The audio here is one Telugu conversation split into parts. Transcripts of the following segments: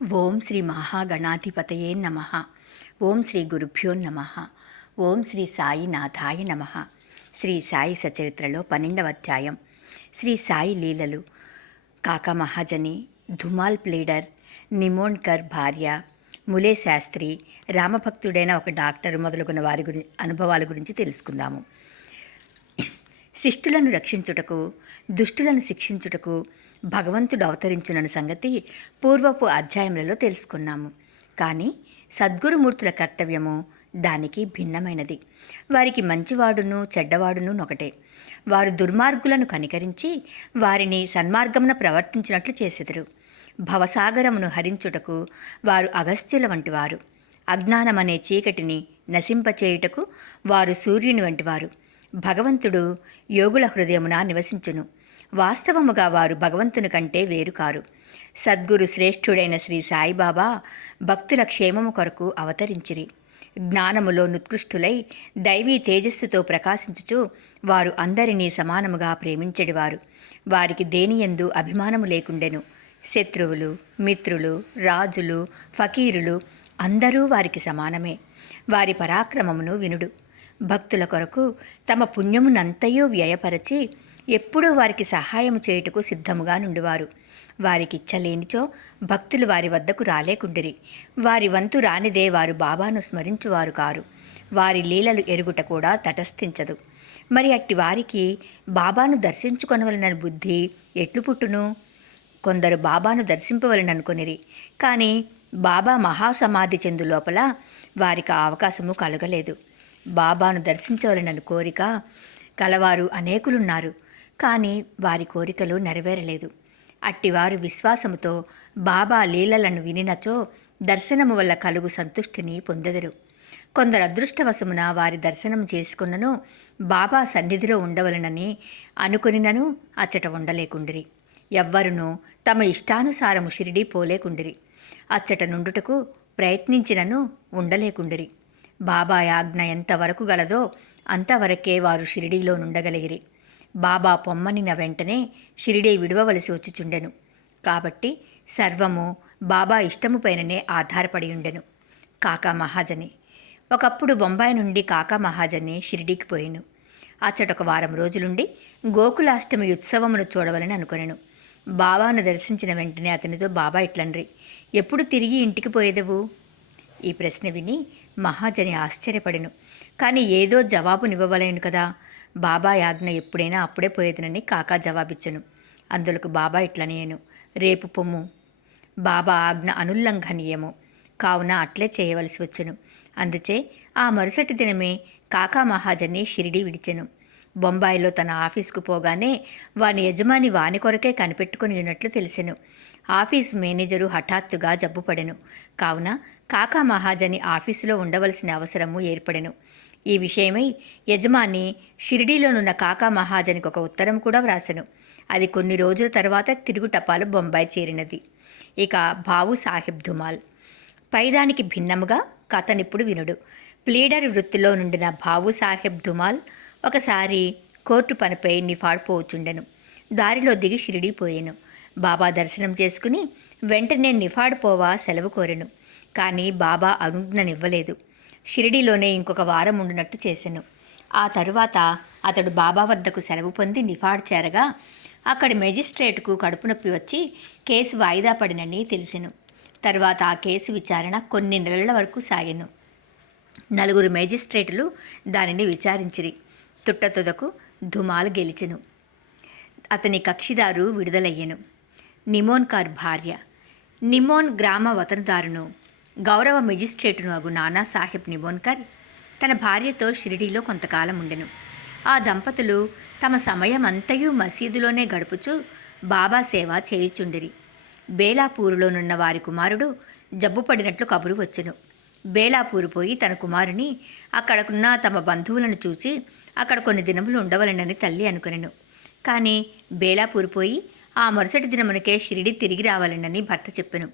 ఓం శ్రీ మహాగణాధిపతయే నమ. ఓం శ్రీ గురుభ్యో నమ. ఓం శ్రీ సాయినాథాయ నమ. శ్రీ సాయి సచరిత్రలో 12వ అధ్యాయం. శ్రీ సాయి లీలలు. కాకా మహాజని, ధుమాల్ ప్లీడర్, నిమోన్కర్ భార్య, ములే శాస్త్రి, రామభక్తుడైన ఒక డాక్టర్ మొదలుగున్న వారి అనుభవాల గురించి తెలుసుకుందాము. శిష్టులను రక్షించుటకు, దుష్టులను శిక్షించుటకు భగవంతుడు అవతరించునన్న సంగతి పూర్వపు అధ్యాయములలో తెలుసుకున్నాము. కానీ సద్గురుమూర్తుల కర్తవ్యము దానికి భిన్నమైనది. వారికి మంచివాడును చెడ్డవాడును ఒకటే. వారు దుర్మార్గులను కనికరించి వారిని సన్మార్గమున ప్రవర్తించినట్లు చేసెదరు. భవసాగరమును హరించుటకు వారు అగస్త్యుల వంటివారు. అజ్ఞానమనే చీకటిని నశింపచేయుటకు వారు సూర్యుని వంటివారు. భగవంతుడు యోగుల హృదయమున నివసించును. వాస్తవముగా వారు భగవంతుని కంటే వేరు కారు. సద్గురు శ్రేష్ఠుడైన శ్రీ సాయిబాబా భక్తుల క్షేమము కొరకు అవతరించిరి. జ్ఞానములో నుత్కృష్టులై దైవీ తేజస్సుతో ప్రకాశించుచు వారు అందరినీ సమానముగా ప్రేమించెడివారు. వారికి దేనియందు అభిమానము లేకుండెను. శత్రువులు, మిత్రులు, రాజులు, ఫకీరులు అందరూ వారికి సమానమే. వారి పరాక్రమమును వినుడు. భక్తుల కొరకు తమ పుణ్యమునంతయూ వ్యయపరచి ఎప్పుడూ వారికి సహాయము చేయుటకు సిద్ధముగా నుండివారు. వారికిచ్చలేనిచో భక్తులు వారి వద్దకు రాలేకుండిరి. వారి వంతు రానిదే వారు బాబాను స్మరించువారు కారు. వారి లీలలు ఎరుగుట కూడా తటస్థించదు. మరి అట్టి వారికి బాబాను దర్శించుకొనవలనని బుద్ధి ఎట్లు పుట్టును? కొందరు బాబాను దర్శింపవలననుకొనిరి. కానీ బాబా మహాసమాధి చెందు లోపల వారికి ఆ అవకాశము కలగలేదు. బాబాను దర్శించవలనని కోరిక కలవారు అనేకులున్నారు. కానీ వారి కోరికలు నెరవేరలేదు. అట్టివారు విశ్వాసముతో బాబా లీలలను వినినచో దర్శనము వల్ల కలుగు సంతుష్టిని పొందెదరు. కొందరు అదృష్టవశమున వారి దర్శనం చేసుకున్నను బాబా సన్నిధిలో ఉండవలనని అనుకొనినను అచ్చట ఉండలేకుండిరి. ఎవ్వరునూ తమ ఇష్టానుసారము షిరిడీ పోలేకుండిరి. అచ్చట నుండుటకు ప్రయత్నించినను ఉండలేకుండిరి. బాబా ఆజ్ఞ ఎంతవరకు గలదో అంతవరకే వారు షిరిడీలో నుండగలిగిరి. బాబా పొమ్మనిన వెంటనే షిరిడీ విడవవలసి వచ్చుచుండెను. కాబట్టి సర్వము బాబా ఇష్టముపైననే ఆధారపడి ఉండెను. కాకా మహాజని. ఒకప్పుడు బొంబాయి నుండి కాకా మహాజని షిరిడీకి పోయిను. అచ్చటొక వారం రోజులుండి గోకులాష్టమి ఉత్సవమును చూడవలని అనుకొనెను. బాబాను దర్శించిన వెంటనే అతనితో బాబా ఇట్లన్రి, ఎప్పుడు తిరిగి ఇంటికి పోయేదవు? ఈ ప్రశ్న విని మహాజని ఆశ్చర్యపడెను. కానీ ఏదో జవాబునివ్వవలేను కదా. బాబా యాజ్ఞ ఎప్పుడైనా అప్పుడే పోయేదనని కాకా జవాబిచ్చను. అందులకు బాబా ఇట్లనేను, రేపు పొమ్ము. బాబా ఆజ్ఞ అనుల్లంఘనీయము కావున అట్లే చేయవలసి వచ్చును. అందుచే ఆ మరుసటి దినమే కాకా మహాజని షిరిడీ విడిచెను. బొంబాయిలో తన ఆఫీసుకు పోగానే వాని యజమాని వాని కొరకే కనిపెట్టుకుని ఉన్నట్లు తెలిసెను. ఆఫీసు మేనేజరు హఠాత్తుగా జబ్బుపడెను. కావున కాకా మహాజని ఆఫీసులో ఉండవలసిన అవసరము ఏర్పడెను. ఈ విషయమై యజమాని షిరిడీలోనున్న కాకా మహాజనికి ఒక ఉత్తరం కూడా వ్రాసెను. అది కొన్ని రోజుల తర్వాత తిరుగు టపాలు బొంబాయి చేరినది. ఇక బావు సాహెబ్ ధుమాల్. పైదానికి భిన్నముగా కథనిప్పుడు వినుడు. ప్లీడర్ వృత్తిలో నుండిన బావు సాహెబ్ ధుమాల్ ఒకసారి కోర్టు పనిపై నిఫాడ్ పోవచ్చుండెను. దారిలో దిగి షిరిడీ పోయాను. బాబా దర్శనం చేసుకుని వెంటనే నిఫాడ్ పోవా సెలవు కోరెను. కానీ బాబా అనుజ్ఞనివ్వలేదు. షిరిడీలోనే ఇంకొక వారం ఉండినట్టు చేసెను. ఆ తరువాత అతడు బాబా వద్దకు సెలవు పొంది నిఫాడ్ చేరగా అక్కడి మెజిస్ట్రేటుకు కడుపు నొప్పి వచ్చి కేసు వాయిదా పడినని తెలిసెను. తర్వాత ఆ కేసు విచారణ కొన్ని నెలల వరకు సాగెను. 4 మెజిస్ట్రేటులు దానిని విచారించిరి. తుట్టతుదకు ధుమాల్ గెలిచెను. అతని కక్షిదారు విడుదలయ్యెను. నిమోన్కార్ భార్య. నిమోన్ గ్రామ వతనదారును గౌరవ మెజిస్ట్రేటును అగు నానాసాహెబ్ నిమోన్కర్ తన భార్యతో షిరిడీలో కొంతకాలం ఉండెను. ఆ దంపతులు తమ సమయమంతయు మసీదులోనే గడుపుచు బాబా సేవ చేయుచుండిరి. బేలాపూరులోనున్న వారి కుమారుడు జబ్బుపడినట్లు కబురు వచ్చెను. బేలాపూరు పోయి తన కుమారుని అక్కడకున్న తమ బంధువులను చూచి అక్కడ కొన్ని దినములు ఉండవలనని తల్లి అనుకొనెను. కానీ బేలాపూరు పోయి ఆ మరుసటి దినమునకే షిరిడి తిరిగి రావాలనని భర్త చెప్పెను.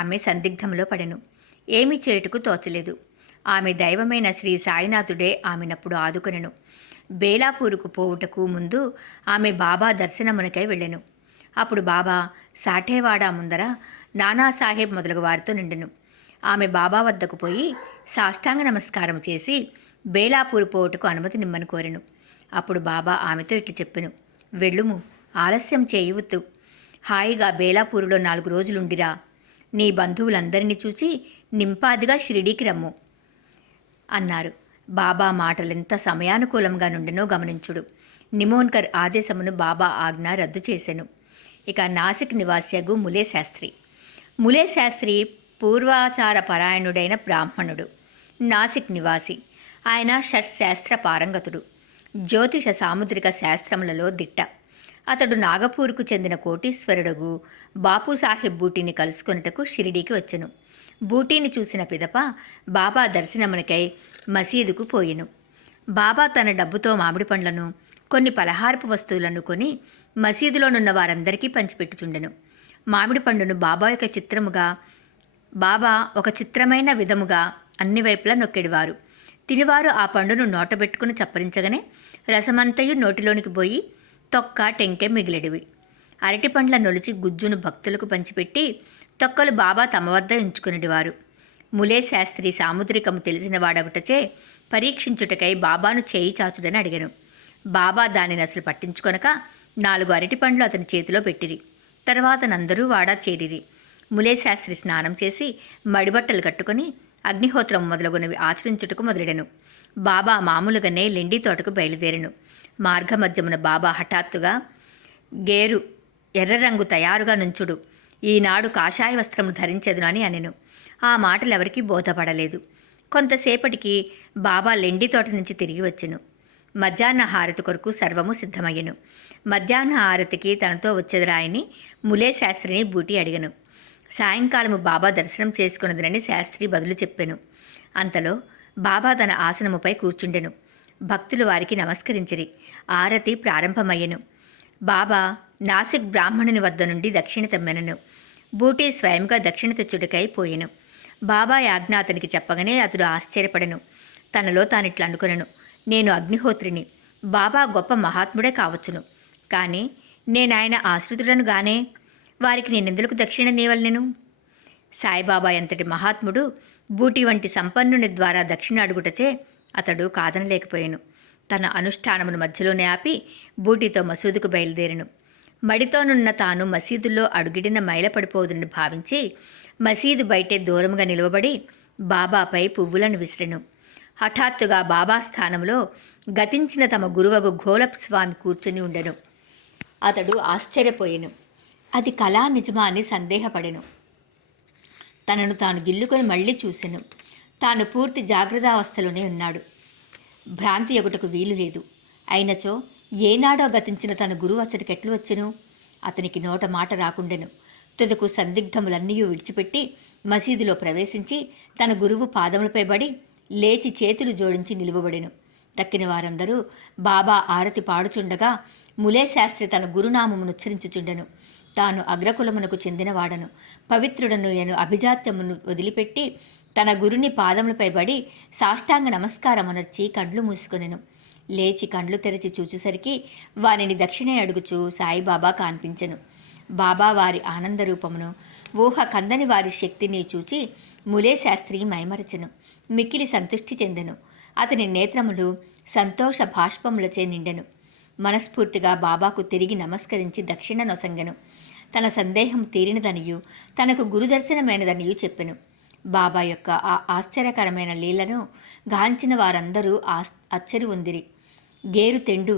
ఆమె సందిగ్ధంలో పడెను. ఏమీ చేయుటకు తోచలేదు. ఆమె దైవమైన శ్రీ సాయినాథుడే ఆమెనప్పుడు ఆదుకొనెను. బేలాపూరుకు పోవుటకు ముందు ఆమె బాబా దర్శనమునకై వెళ్ళెను. అప్పుడు బాబా సాఠేవాడ ముందర నానాసాహెబ్ మొదలగు వారితో నిండెను. ఆమె బాబా వద్దకు పోయి సాష్టాంగ నమస్కారం చేసి బేలాపూర్ పోవుటకు అనుమతి నిమ్మని కోరెను. అప్పుడు బాబా ఆమెతో ఇట్లు చెప్పెను, వెళ్ళుము, ఆలస్యం చేయువద్దు. హాయిగా బేలాపూరులో 4 రోజులుండిరా. నీ బంధువులందరినీ చూచి నింపాదిగా షిరిడీకి రమ్ము అన్నారు. బాబా మాటలెంత సమయానుకూలంగా నుండెనో గమనించుడు. నిమోన్కర్ ఆదేశమును బాబా ఆజ్ఞ రద్దు చేసెను. ఇక నాసిక్ నివాస్యగు ములే శాస్త్రి. ములే శాస్త్రి పూర్వాచార పరాయణుడైన బ్రాహ్మణుడు, నాసిక్ నివాసి. ఆయన షట్శాస్త్ర పారంగతుడు, జ్యోతిష సాముద్రిక శాస్త్రములలో దిట్ట. అతడు నాగపూర్కు చెందిన కోటీశ్వరుడుగు బాపూసాహెబ్ బూటీని కలుసుకొనుటకు షిరిడీకి వచ్చెను. బూటీని చూసిన పిదప బాబా దర్శనమునకై మసీదుకు పోయెను. బాబా తన డబ్బుతో మామిడి పండ్లను, కొన్ని పలహారపు వస్తువులను కొని మసీదులోనున్న వారందరికీ పంచిపెట్టుచుండెను. మామిడి పండును బాబా ఒక చిత్రమైన విధముగా అన్ని వైపులా నొక్కెడివారు. తినివారు ఆ పండును నోటబెట్టుకుని చప్పరించగానే రసమంతయు నోటిలోనికి పోయి తొక్క టెంకె మిగిలెడివి. అరటి పండ్ల నొలిచి గుజ్జును భక్తులకు పంచిపెట్టి తొక్కలు బాబా తమ వద్ద ఉంచుకునేవారు. ములే శాస్త్రి సాముద్రికము తెలిసిన వాడగుటచే పరీక్షించుటకై బాబాను చేయి చాచుడని అడిగాను. బాబా దానిని అసలు పట్టించుకొనక 4 అరటి పండ్లు అతని చేతిలో పెట్టిరి. తర్వాత నందరూ వాడా చేరిరి. ములే శాస్త్రి స్నానం చేసి మడిబట్టలు కట్టుకొని అగ్నిహోత్రం మొదలగునవి ఆచరించుటకు మొదలెడెను. బాబా మామూలుగానే లెండి తోటకు బయలుదేరెను. మార్గమధ్యమున బాబా హఠాత్తుగా గేరు ఎర్ర రంగు తయారుగా నుంచుడు, ఈనాడు కాషాయ వస్త్రము ధరించెదును అని అనెను. ఆ మాటలెవరికీ బోధపడలేదు. కొంతసేపటికి బాబా లెండి తోట నుంచి తిరిగి వచ్చెను. మధ్యాహ్న హారతి కొరకు సర్వము సిద్ధమయ్యెను. మధ్యాహ్న హారతికి తనతో వచ్చెదరాయని ములే శాస్త్రిని బూటి అడిగను. సాయంకాలము బాబా దర్శనం చేసుకున్నదని శాస్త్రి బదులు చెప్పెను. అంతలో బాబా తన ఆసనముపై కూర్చుండెను. భక్తులు వారికి నమస్కరించిరి. ఆరతి ప్రారంభమయ్యెను. బాబా నాసిక్ బ్రాహ్మణుని వద్ద నుండి దక్షిణ తెమ్మెనను. బూటీ స్వయంగా దక్షిణ తెచ్చుటకై పోయెను. బాబా ఆజ్ఞ అతనికి చెప్పగానే అతడు ఆశ్చర్యపడెను. తనలో తానిట్లు అనుకొనెను, నేను అగ్నిహోత్రిని, బాబా గొప్ప మహాత్ముడే కావచ్చును, కానీ నేనాయన ఆశ్రితుడను గానే, వారికి నేనెందులకు దక్షిణ నీవలనెను? సాయిబాబా ఎంతటి మహాత్ముడు బూటి వంటి సంపన్నుని ద్వారా దక్షిణ అడుగుటచే అతడు కాదనలేకపోయాను. తన అనుష్ఠానమును మధ్యలోనే ఆపి బూటితో మసీదుకు బయలుదేరెను. మడితోనున్న తాను మసీదులో అడుగిడిన మైలపడిపోదుని భావించి మసీదు బయటే దూరముగా నిలవబడి బాబాపై పువ్వులను విసిరెను. హఠాత్తుగా బాబా స్థానంలో గతించిన తమ గురువగు ఘోలప్ స్వామి కూర్చుని ఉండెను. అతడు ఆశ్చర్యపోయెను. అది కళా నిజమా అని సందేహపడెను. తనను తాను గిల్లుకొని మళ్ళీ చూసెను. తాను పూర్తి జాగ్రత్తావస్థలోనే ఉన్నాడు. భ్రాంతి ఎగుటకు వీలు లేదు. అయినచో ఏనాడో గతించిన తన గురువు అతడికెట్లు వచ్చెను? అతనికి నోట మాట రాకుండెను. తుదకు సందిగ్ధములన్నీ విడిచిపెట్టి మసీదులో ప్రవేశించి తన గురువు పాదములపై పడి లేచి చేతులు జోడించి నిలువబడెను. తక్కిన వారందరూ బాబా ఆరతి పాడుచుండగా ములే శాస్త్రి తన గురునామమును ఉచ్చరించుచుండెను. తాను అగ్రకులమునకు చెందినవాడను, పవిత్రుడను ఎను అభిజాత్యమును వదిలిపెట్టి తన గురుని పాదములపై పడి సాష్టాంగ నమస్కారమునర్చి కండ్లు మూసుకొనెను. లేచి కండ్లు తెరచి చూచేసరికి వారిని దక్షిణే అడుగుచూ సాయిబాబా కనిపించెను. బాబా వారి ఆనందరూపమును, ఊహ కందని వారి శక్తిని చూచి ములే శాస్త్రి మైమరచెను. మిక్కిలి సంతుష్టి చెందెను. అతని నేత్రములు సంతోష భాష్పములచే నిండెను. మనస్ఫూర్తిగా బాబాకు తిరిగి నమస్కరించి దక్షిణ నొసంగెను. తన సందేహం తీరినదనియు తనకు గురుదర్శనమైనదనియు చెప్పెను. బాబా యొక్క ఆ ఆశ్చర్యకరమైన లీలను గాంచిన వారందరూ అచ్చరి ఉందిరి. గేరు తెండు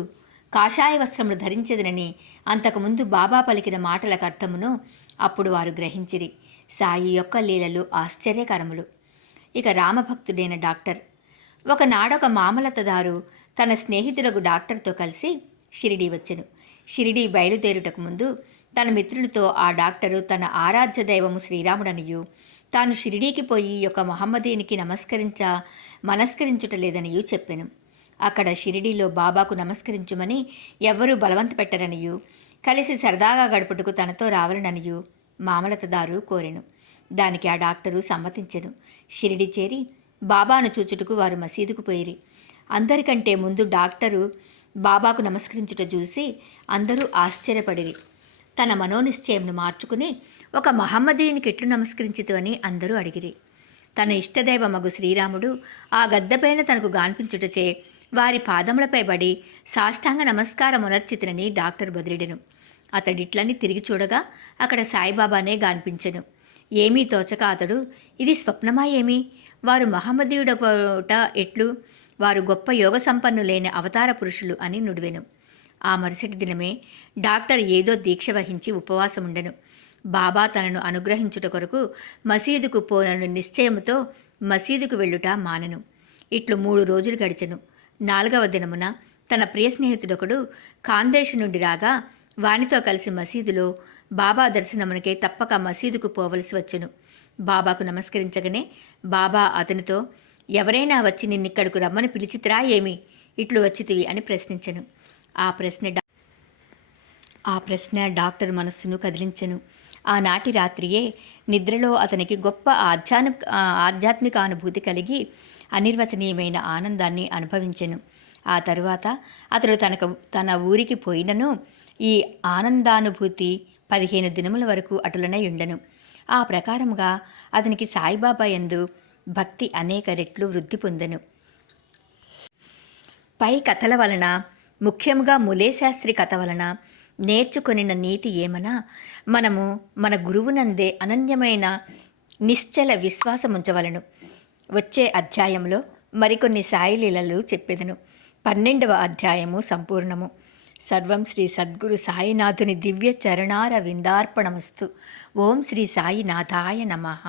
కాషాయ వస్త్రములు ధరించెదనని అంతకుముందు బాబా పలికిన మాటలకు అర్థమును అప్పుడు వారు గ్రహించిరి. సాయి యొక్క లీలలు ఆశ్చర్యకరములు. ఇక రామభక్తుడైన డాక్టర్. ఒకనాడొక మామలతదారు తన స్నేహితులకు డాక్టర్తో కలిసి షిరిడీ వచ్చెను. షిరిడీ బయలుదేరుటకు ముందు తన మిత్రుడితో ఆ డాక్టరు తన ఆరాధ్య దైవము శ్రీరాముడనియు తాను షిరిడీకి పోయి ఒక మహమ్మదీనికి మనస్కరించుటలేదనియు చెప్పెను. అక్కడ షిరిడీలో బాబాకు నమస్కరించుమని ఎవ్వరూ బలవంత పెట్టరనియు కలిసి సరదాగా గడుపుటకు తనతో రావాలననియు మామలతదారు కోరెను. దానికి ఆ డాక్టరు సమ్మతించెను. షిరిడీ చేరి బాబాను చూచుటకు వారు మసీదుకు పోయిరి. అందరికంటే ముందు డాక్టరు బాబాకు నమస్కరించుట చూసి అందరూ ఆశ్చర్యపడిరి. తన మనోనిశ్చయంను మార్చుకుని ఒక మహమ్మదీయునికి ఎట్లు నమస్కరించితు అని అందరూ అడిగిరి. తన ఇష్టదైవమగు శ్రీరాముడు ఆ గద్దపైన తనకు గాన్పించుటచే వారి పాదములపై పడి సాష్టాంగ నమస్కారమునర్చితనని డాక్టర్ బదిలిడెను. అతడిట్లని తిరిగి చూడగా అక్కడ సాయిబాబానే గాన్పించెను. ఏమీ తోచక అతడు, ఇది స్వప్నమా ఏమి? వారు మహమ్మదీయుడొకట ఎట్లు? వారు గొప్ప యోగ సంపన్నులైన అవతార పురుషులు అని నుడివెను. ఆ మరుసటి దినమే డాక్టర్ ఏదో దీక్ష వహించి ఉపవాసముండెను. బాబా తనను అనుగ్రహించుట కొరకు మసీదుకు పోనను నిశ్చయముతో మసీదుకు వెళ్ళుట మానెను. ఇట్లు 3 రోజులు గడిచెను. 4వ దినమున తన ప్రియ స్నేహితుడొకడు ఖాందేశ్ నుండి రాగా వానితో కలిసి మసీదులో బాబా దర్శనమునకే తప్పక మసీదుకు పోవలసి వచ్చెను. బాబాకు నమస్కరించగానే బాబా అతనితో, ఎవరైనా వచ్చి నిన్నిక్కడకు రమ్మని పిలిచితిరా ఏమి? ఇట్లు వచ్చితివి అని ప్రశ్నించెను. ఆ ప్రశ్న డాక్టర్ మనస్సును కదిలించెను. ఆనాటి రాత్రియే నిద్రలో అతనికి గొప్ప ఆధ్యాత్మిక అనుభూతి కలిగి అనిర్వచనీయమైన ఆనందాన్ని అనుభవించెను. ఆ తరువాత అతడు తన ఊరికి పోయినను ఈ ఆనందానుభూతి 15 దినముల వరకు అటులనై ఉండెను. ఆ ప్రకారముగా అతనికి సాయిబాబా యందు భక్తి అనేక రెట్లు వృద్ధి పొందెను. పై కథల వలన, ముఖ్యంగా ములేశాస్త్రి కథ వలన నేర్చుకొనిన నీతి ఏమనా, మనము మన గురువునందే అనన్యమైన నిశ్చల విశ్వాసముంచవలను. వచ్చే అధ్యాయంలో మరికొన్ని సాయిలీలలు చెప్పెదను. 12వ అధ్యాయము సంపూర్ణము. సర్వం శ్రీ సద్గురు సాయినాథుని దివ్య చరణార విందార్పణమస్తు. ఓం శ్రీ సాయినాథాయ నమః.